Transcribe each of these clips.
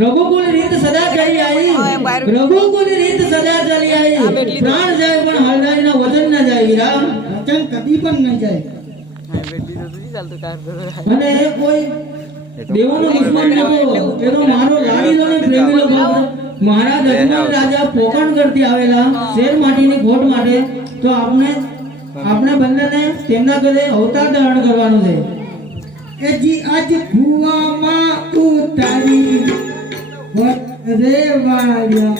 रघुकुल रीत सदा चली आई रघुकुल रीत सदा चली आई प्राण जाए पण हलदाई ना वचन ना जाए वीरा वचन कभी पण नहीं जाए અને એ કોઈ દેવાનો દુશ્મન નતો એ તો મારો લાડીલો ને પ્રેમીલો ભક્ત મહારાજ અજમલ રાજા પોકણ કરતી આવેલા શેર માટીની ખોટ માટે તો આપણે બંનેને તેમના ઘરે અવતાર ધારણ કરવાનું છે એ જી આજ ભુવામાં ઉતારી રે વાળ્યા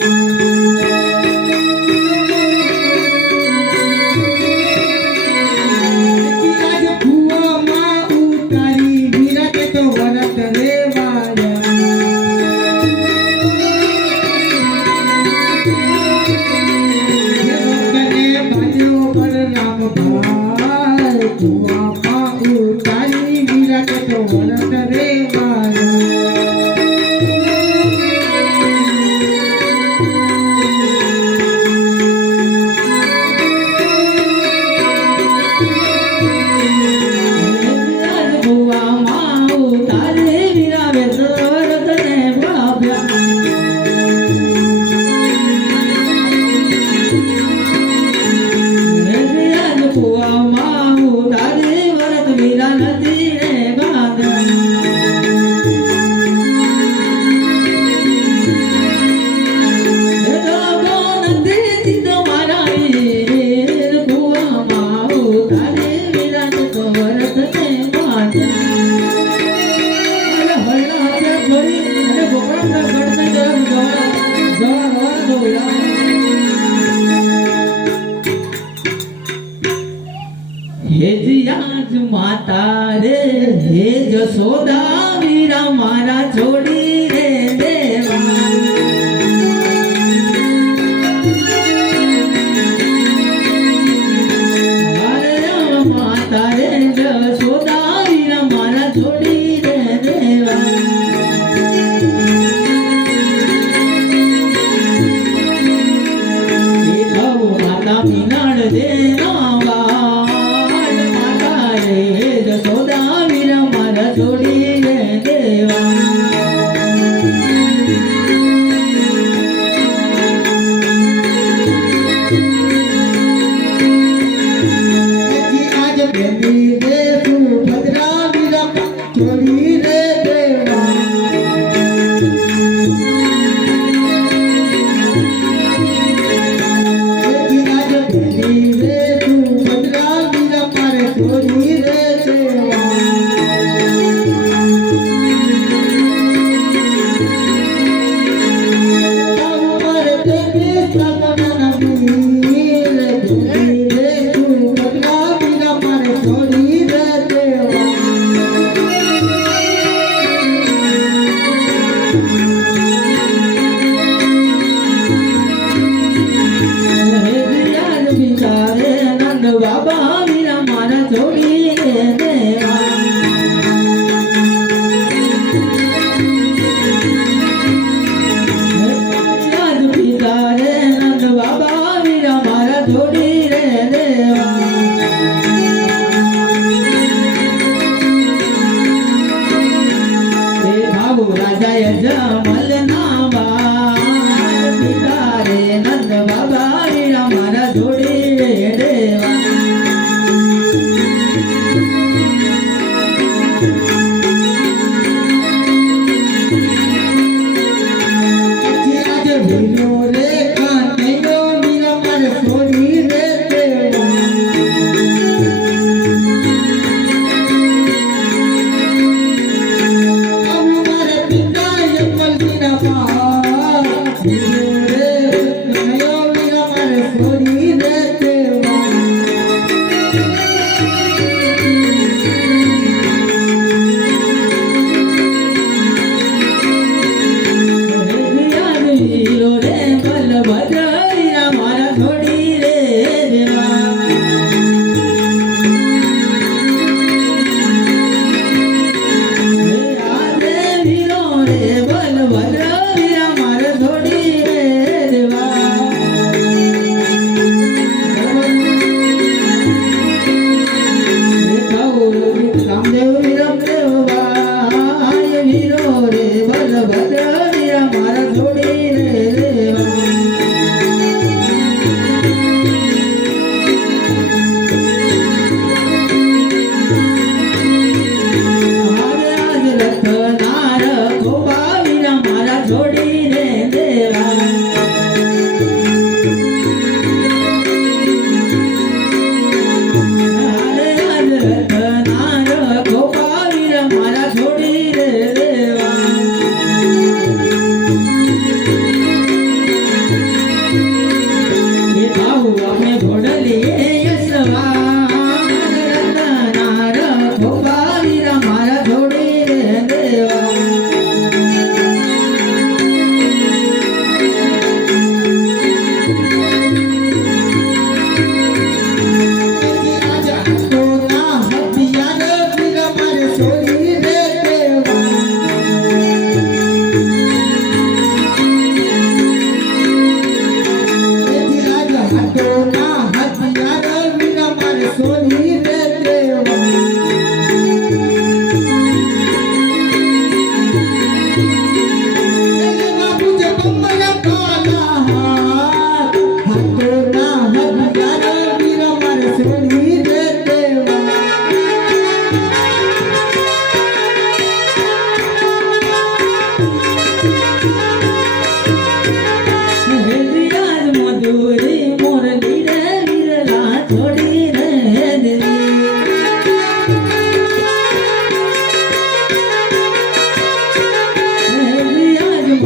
माता रे हे जसोदा वीरा मारा छोड़ी रे देवा अरे माता रे जसोदा वीरा मारा छोड़ी रे देवा माता मीनाड़ देना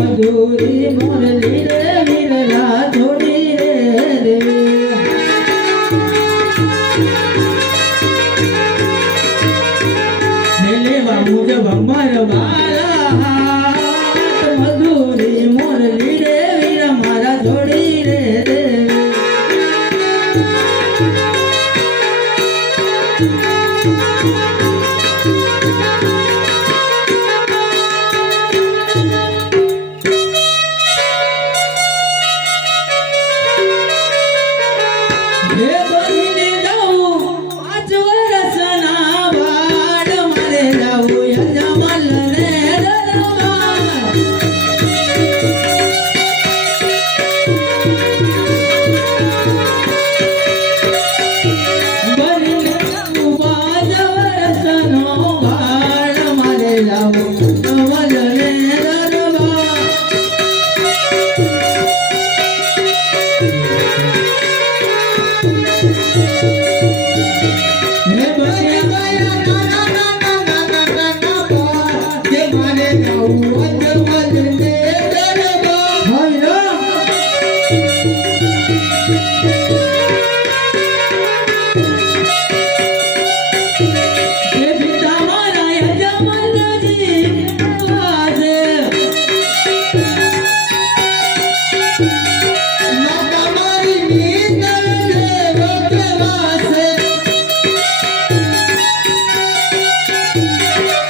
મધુરી મોરલી રે વીર રાઠોડી રે રે લેવા મુજબ અમર બાલા મધુરી મોરલી રે વીર મારા જોડી રે રે હે બનીને જાઉં 5 વર્ષના બાળ મારે જાઉં યજમાલ રે દરબાર બનીને જાઉં 5 વર્ષનો બાળ મારે જાઉં યજમાલ રે દરબાર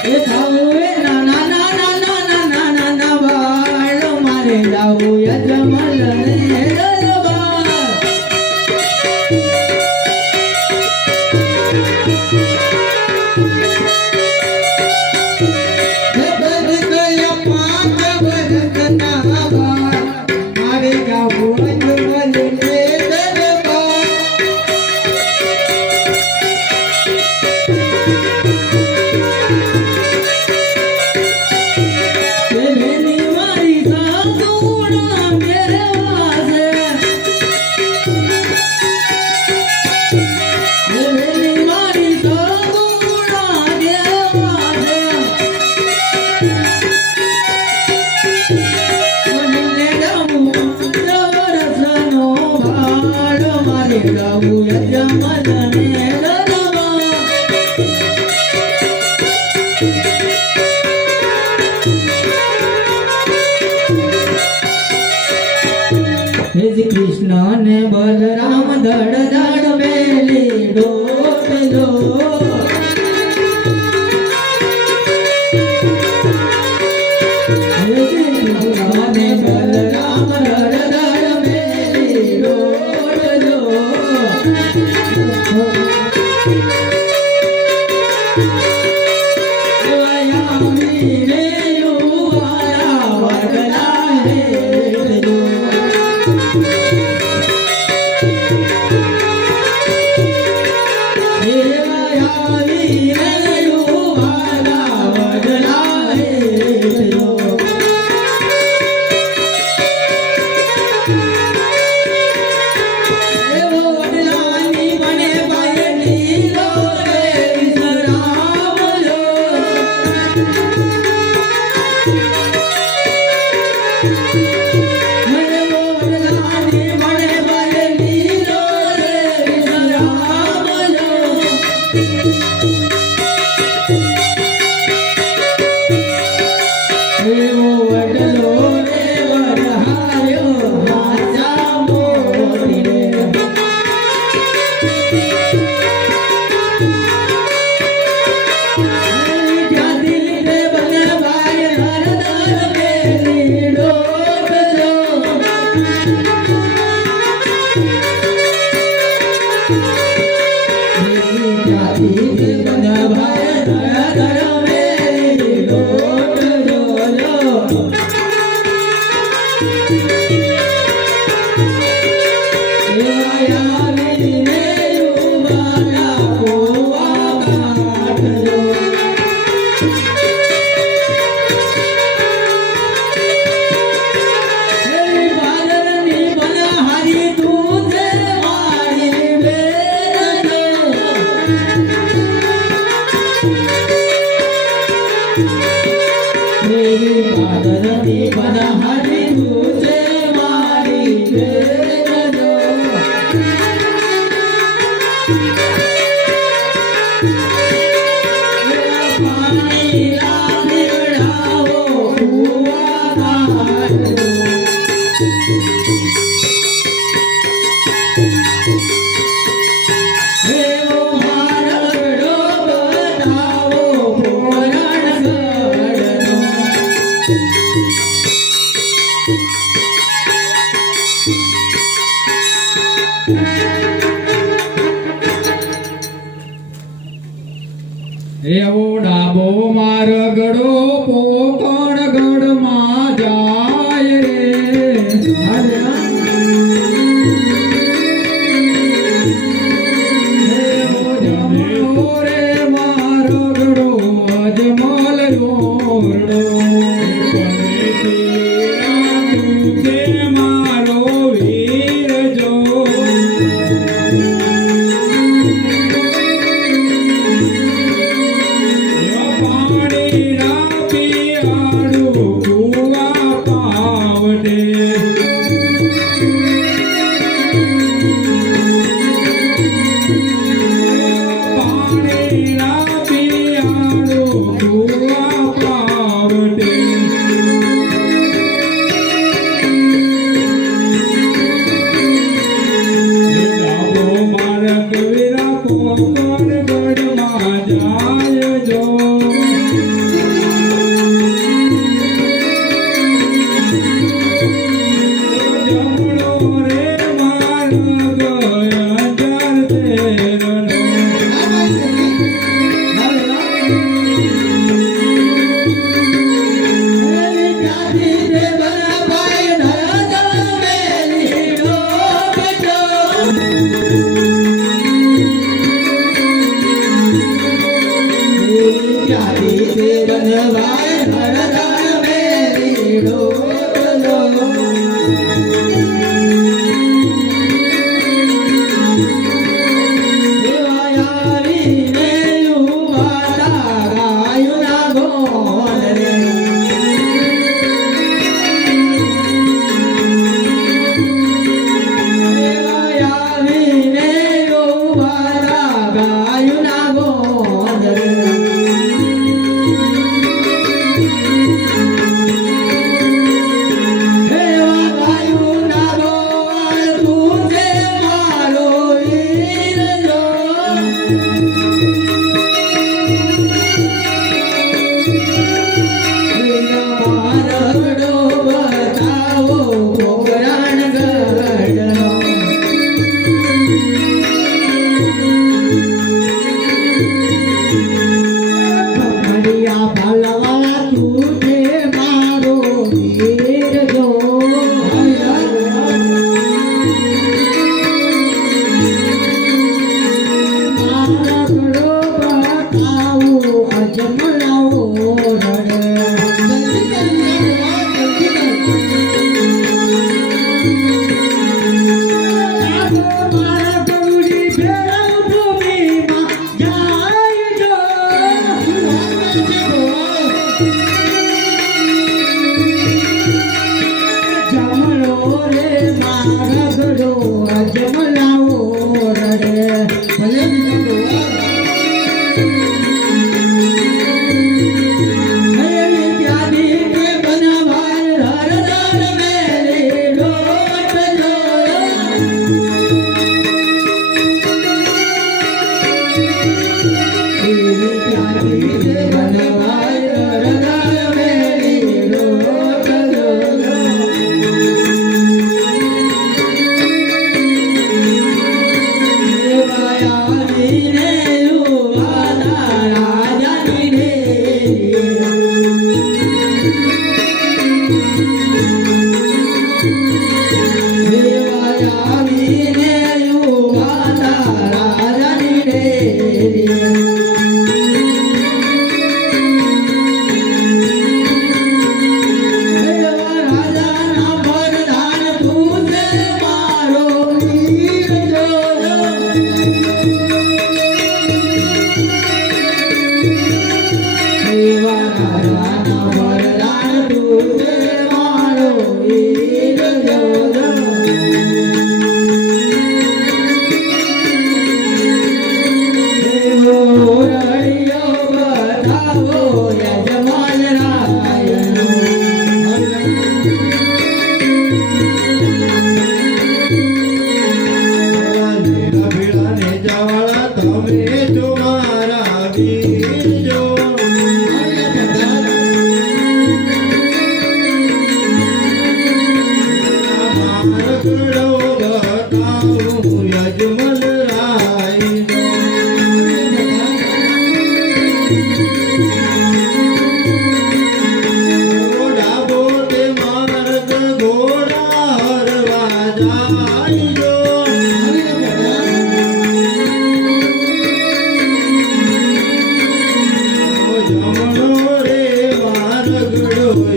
હે બન્યા યજમાલ રે દરબાર તેની મારી સાસુના મેવાસે તેની મારી સાસુના મેવાસે મને જાવું દરસનો ભાળ મારે જાવું યજમાલ ને દરબાર હે શ્રી કૃષ્ણ ને બલરામ ધડ ધડ બેલી ડોટલો હે શ્રી કૃષ્ણ ને બલરામ ધડ ધડ બેલી ડોટલો દેવાયામી રે યુવાલા વડલા રે જો પાદરની પનહારી તુજે મારી જજો પાણી લાવીડાવો કુવામાં એવો ડાબો માર્ગડો પોકણ ગઢમાં જાય રે એવો જમણો રે માર્ગડો અજમલ રોડો તુજે મારો વીર જો પાણી રાપી આડું કુવા પાવડે પાણી રાપી આડું કુવા પાવડે ડાબો માર્ગ વીરા પોકણ ગઢમાં જાય જો જમણો રે માર્ગ અંજાર તેરનો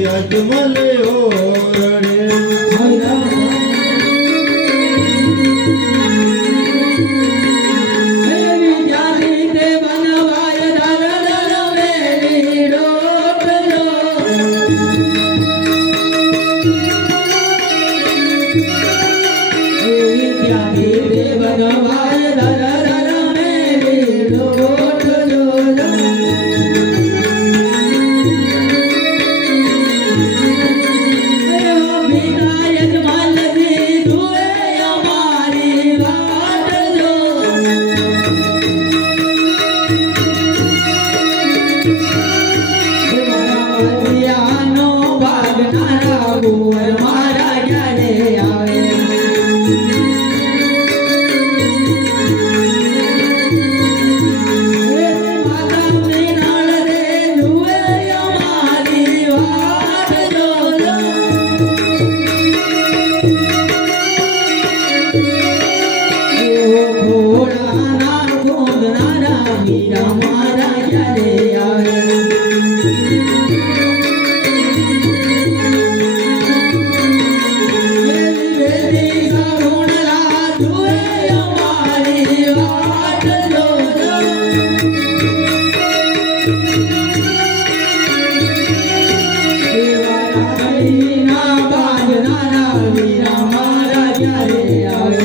અજમલે ઓરડે વિદ્યાર્થી તે બનવાય ધર મેલી ડોટલો વિદ્યાર્થી તે બનવાય ધર મેલી ડોટલો વિનાયક માલજી જુએ અમારી વાટ જો નો ભાગ નારા ગુવર મારા ક્યારે આવે માતા નાળ રે જુએ અમારી વાટ જો ઘોડાના ગોંદનારા મીરા મારા ક્યારે આવે વેદી કરુણલા જુએ અમારી વાટ જોજો એવા ના બાજનારા મીરા મારા ક્યારે આવે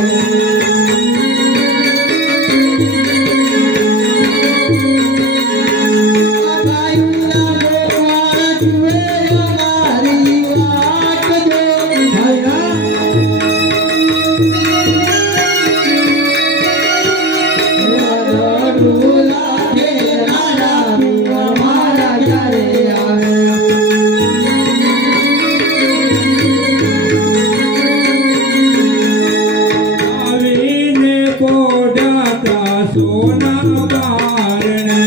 આવીને પોઢાતા સોના કારણે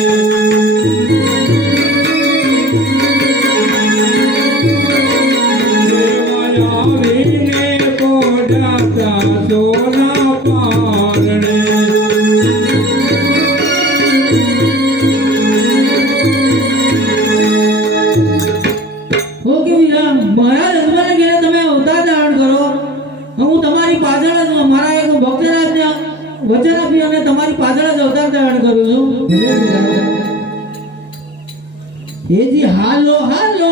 આવીને પોઢાતા સોના કારણે હો કે વીરા મારા રજવાને ઘેરે તમે અવતાર ધારણ કરો હું તમારી પાછળ જ મારા એક ભક્તરાજને વચન આપી અને તમારી પાછળ જ અવતાર ધારણ કરું છું હેજી હાલો હાલો